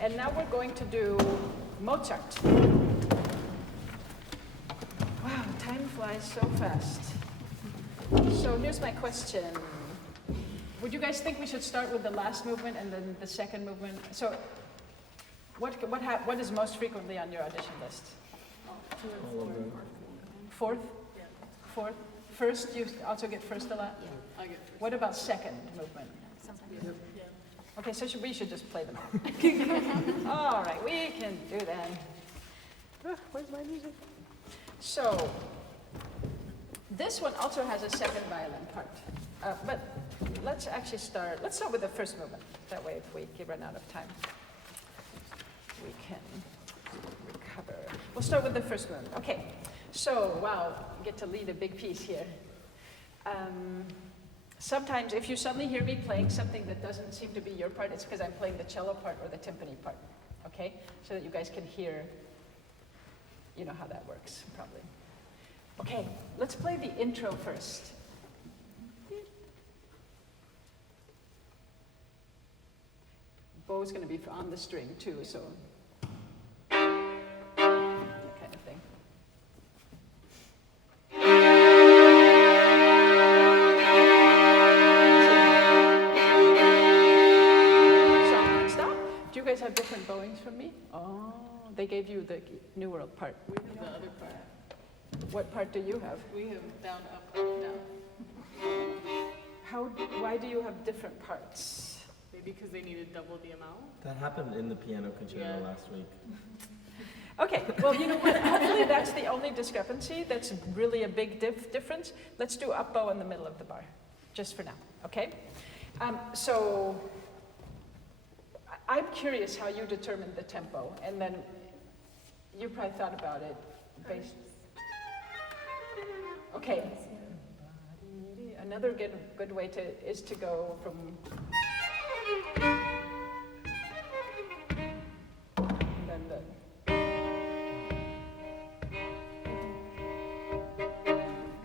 And now we're going to do Mozart. Wow, time flies so fast. So here's my question. Would you guys think we should start with the last movement and then the second movement? So what is most frequently on your audition list? Fourth? Yeah. Fourth? First, you also get first a lot? Yeah, I get first. What about second movement? Sometimes. Yeah. Okay, so we should just play them all. All right, we can do that. Where's my music? So, this one also has a second violin part. But let's actually start with the first movement. That way, if we run out of time, we can recover. We'll start with the first movement. Okay, so, wow, I get to lead a big piece here. Sometimes, if you suddenly hear me playing something that doesn't seem to be your part, it's because I'm playing the cello part or the timpani part, okay? So that you guys can hear, you know how that works, probably. Okay, let's play the intro first. Bow's going to be on the string too, so that kind of thing. Do you guys have different bowings from me? Oh, they gave you the New World part. We have the other part. What part do you have? We have down, up, down. Why do you have different parts? Maybe because they needed double the amount. That happened in the piano concerto last week. Okay, well, you know what? Hopefully that's the only discrepancy. That's really a big difference. Let's do up bow in the middle of the bar, just for now, okay? So I'm curious how you determined the tempo, and then you probably thought about it based. Okay. Another good way is to go from. And then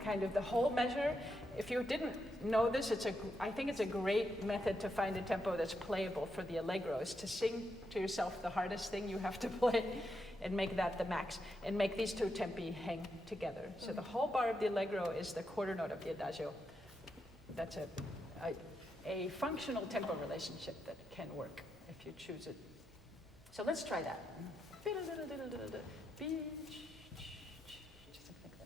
kind of the whole measure. If you didn't know this, I think it's a great method to find a tempo that's playable for the allegro, is to sing to yourself the hardest thing you have to play and make that the max, and make these two tempi hang together. So the whole bar of the allegro is the quarter note of the adagio. That's a functional tempo relationship that can work if you choose it. So let's try that. Just like that.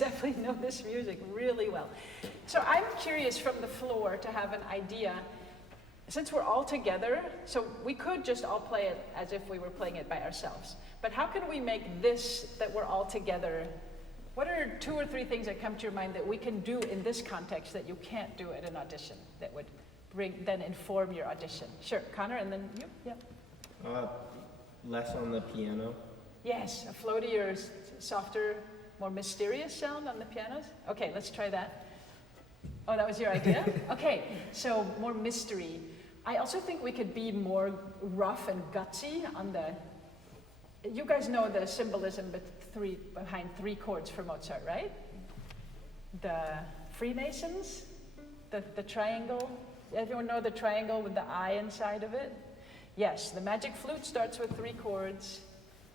Definitely know this music really well. So I'm curious from the floor to have an idea, since we're all together, so we could just all play it as if we were playing it by ourselves. But how can we make this, that we're all together, what are 2 or 3 things that come to your mind that we can do in this context that you can't do at an audition, that would then inform your audition? Sure, Connor, and then you? Yep. Less on the piano. Yes, a floatier, softer, more mysterious sound on the pianos? Okay, let's try that. Oh, that was your idea? Okay, so more mystery. I also think we could be more rough and gutsy on the. You guys know the symbolism behind 3 chords for Mozart, right? The Freemasons, the triangle. Everyone know the triangle with the eye inside of it? Yes, the magic flute starts with 3 chords.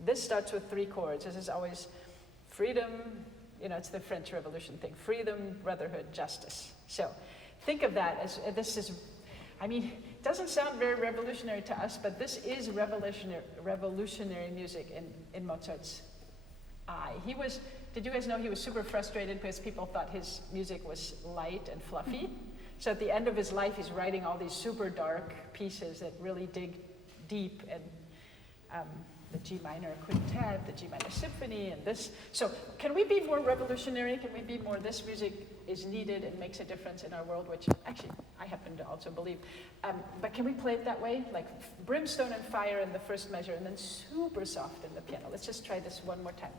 This starts with 3 chords. This is always freedom, it's the French Revolution thing. Freedom, brotherhood, justice. So think of that as, I mean, it doesn't sound very revolutionary to us, but this is revolutionary music in Mozart's eye. Did you guys know he was super frustrated because people thought his music was light and fluffy? So at the end of his life, he's writing all these super dark pieces that really dig deep, and the G minor quintet, the G minor symphony, and this. So can we be more revolutionary? Can we be more, this music is needed and makes a difference in our world, which actually I happen to also believe. But can we play it that way? Like brimstone and fire in the first measure, and then super soft in the piano. Let's just try this one more time.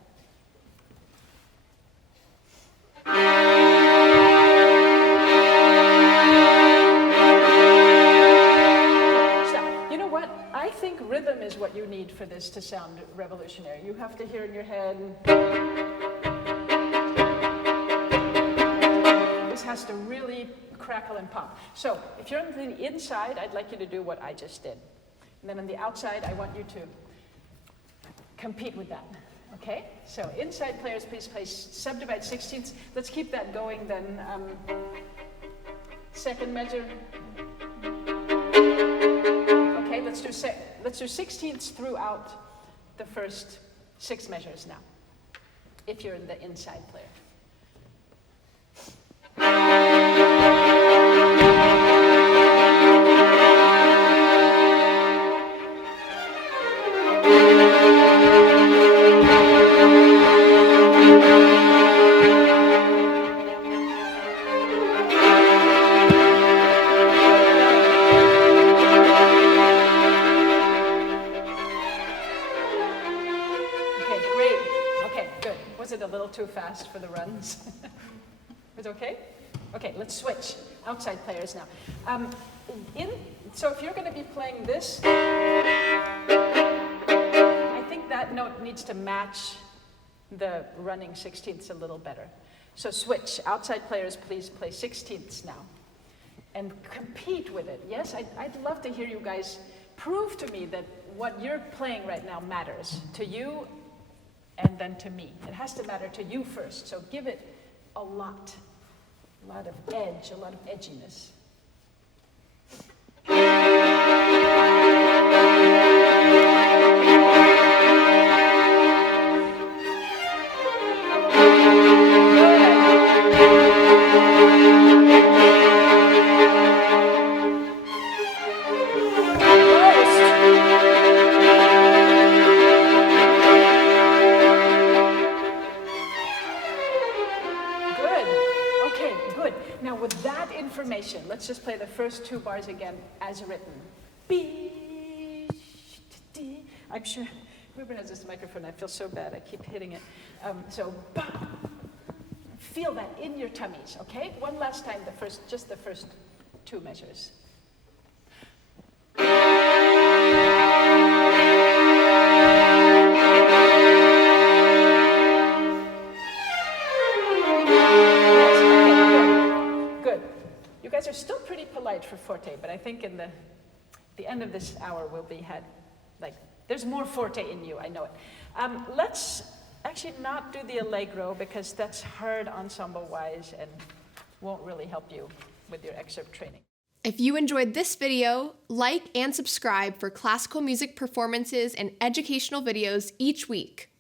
I think rhythm is what you need for this to sound revolutionary. You have to hear in your head. This has to really crackle and pop. So if you're on the inside, I'd like you to do what I just did. And then on the outside, I want you to compete with that. Okay? So inside players, please play subdivide 16ths. Let's keep that going then. Second measure. Okay, let's do 16ths throughout the first 6 measures now, if you're in the inside player. Too fast for the runs. Is it okay? Okay, let's switch. Outside players now. So if you're going to be playing this, I think that note needs to match the running 16ths a little better. So switch. Outside players, please play 16ths now. And compete with it. Yes, I'd love to hear you guys prove to me that what you're playing right now matters to you and then to me. It has to matter to you first, so give it a lot of edge, a lot of edginess. Let's just play the first 2 bars again as written. B, D. I'm sure, whoever has this microphone, I feel so bad, I keep hitting it. So, feel that in your tummies, okay? One last time, just the first 2 measures. Are still pretty polite for forte, but I think in the end of this hour we'll be there's more forte in you, I know it. Let's actually not do the allegro because that's hard ensemble-wise and won't really help you with your excerpt training. If you enjoyed this video, like and subscribe for classical music performances and educational videos each week.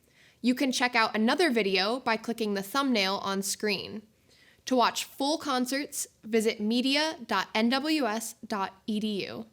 You can check out another video by clicking the thumbnail on screen. To watch full concerts, visit media.nws.edu.